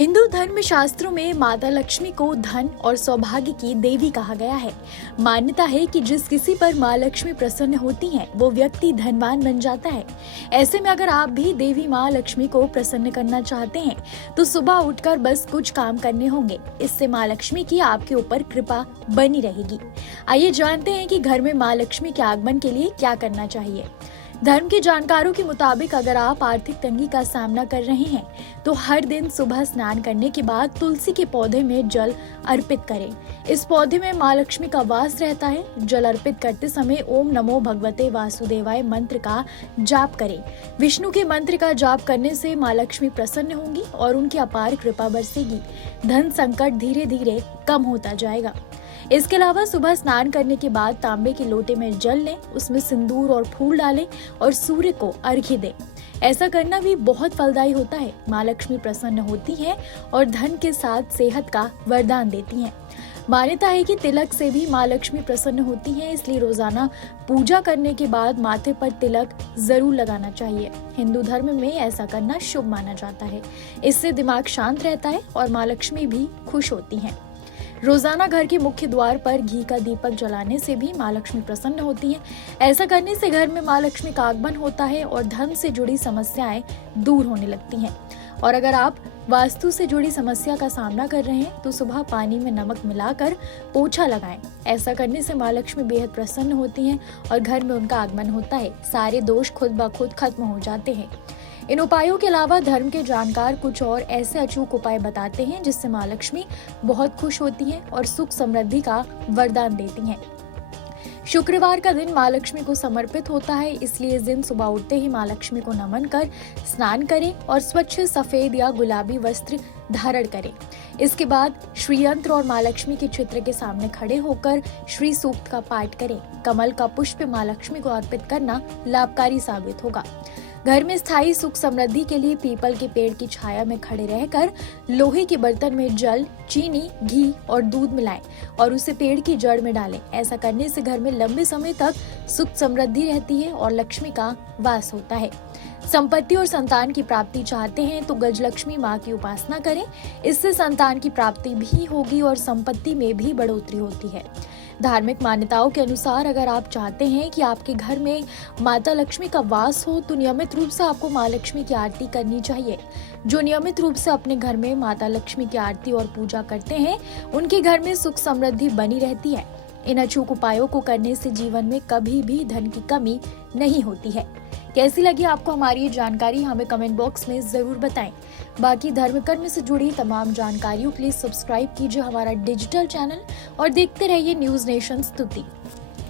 हिंदू धर्म शास्त्रों में माता लक्ष्मी को धन और सौभाग्य की देवी कहा गया है। मान्यता है कि जिस किसी पर माँ लक्ष्मी प्रसन्न होती हैं, वो व्यक्ति धनवान बन जाता है। ऐसे में अगर आप भी देवी माँ लक्ष्मी को प्रसन्न करना चाहते हैं, तो सुबह उठकर बस कुछ काम करने होंगे। इससे माँ लक्ष्मी की आपके ऊपर कृपा बनी रहेगी। आइए जानते हैं कि घर में माँ लक्ष्मी के आगमन के लिए क्या करना चाहिए। धर्म के जानकारों के मुताबिक अगर आप आर्थिक तंगी का सामना कर रहे हैं, तो हर दिन सुबह स्नान करने के बाद तुलसी के पौधे में जल अर्पित करें। इस पौधे में माँ लक्ष्मी का वास रहता है। जल अर्पित करते समय ओम नमो भगवते वासुदेवाय मंत्र का जाप करें। विष्णु के मंत्र का जाप करने से माँ लक्ष्मी प्रसन्न होंगी और उनकी अपार कृपा बरसेगी। धन संकट धीरे धीरे कम होता जाएगा। इसके अलावा सुबह स्नान करने के बाद तांबे के लोटे में जल लें, उसमें सिंदूर और फूल डालें और सूर्य को अर्घ्य दें। ऐसा करना भी बहुत फलदायी होता है। माँ लक्ष्मी प्रसन्न होती हैं और धन के साथ सेहत का वरदान देती हैं। मान्यता है कि तिलक से भी माँ लक्ष्मी प्रसन्न होती हैं, इसलिए रोजाना पूजा करने के बाद माथे पर तिलक जरूर लगाना चाहिए। हिंदू धर्म में ऐसा करना शुभ माना जाता है। इससे दिमाग शांत रहता है और माँ लक्ष्मी भी खुश होती हैं। रोजाना घर के मुख्य द्वार पर घी का दीपक जलाने से भी माँ लक्ष्मी प्रसन्न होती है। ऐसा करने से घर में माँ लक्ष्मी का आगमन होता है और धन से जुड़ी समस्याएं दूर होने लगती हैं। और अगर आप वास्तु से जुड़ी समस्या का सामना कर रहे हैं, तो सुबह पानी में नमक मिलाकर पोछा लगाएं। ऐसा करने से माँ लक्ष्मी बेहद प्रसन्न होती हैं और घर में उनका आगमन होता है। सारे दोष खुद ब खुद खत्म हो जाते हैं। इन उपायों के अलावा धर्म के जानकार कुछ और ऐसे अचूक उपाय बताते हैं जिससे माँ लक्ष्मी बहुत खुश होती हैं और सुख समृद्धि का वरदान देती हैं। शुक्रवार का दिन माँ लक्ष्मी को समर्पित होता है, इसलिए इस दिन सुबह उठते ही माँ लक्ष्मी को नमन कर स्नान करें और स्वच्छ सफेद या गुलाबी वस्त्र धारण करें। इसके बाद श्री यंत्र और माँ लक्ष्मी के चित्र के सामने खड़े होकर श्री सूक्त का पाठ करें। कमल का पुष्प माँ लक्ष्मी को अर्पित करना लाभकारी साबित होगा। घर में स्थायी सुख समृद्धि के लिए पीपल के पेड़ की छाया में खड़े रहकर लोहे के बर्तन में जल, चीनी, घी और दूध मिलाएं और उसे पेड़ की जड़ में डालें। ऐसा करने से घर में लंबे समय तक सुख समृद्धि रहती है और लक्ष्मी का वास होता है। संपत्ति और संतान की प्राप्ति चाहते हैं तो गजलक्ष्मी माँ की उपासना करें। इससे संतान की प्राप्ति भी होगी और संपत्ति में भी बढ़ोतरी होती है। धार्मिक मान्यताओं के अनुसार अगर आप चाहते हैं कि आपके घर में माता लक्ष्मी का वास हो, तो नियमित रूप से आपको माँ लक्ष्मी की आरती करनी चाहिए। जो नियमित रूप से अपने घर में माता लक्ष्मी की आरती और पूजा करते हैं, उनके घर में सुख समृद्धि बनी रहती है। इन अचूक उपायों को करने से जीवन में कभी भी धन की कमी नहीं होती है। कैसी लगी आपको हमारी ये जानकारी, हमें कमेंट बॉक्स में जरूर बताएं। बाकी धर्म कर्म से जुड़ी तमाम जानकारियों के लिए सब्सक्राइब कीजिए हमारा डिजिटल चैनल और देखते रहिए न्यूज़ नेशन स्तुति।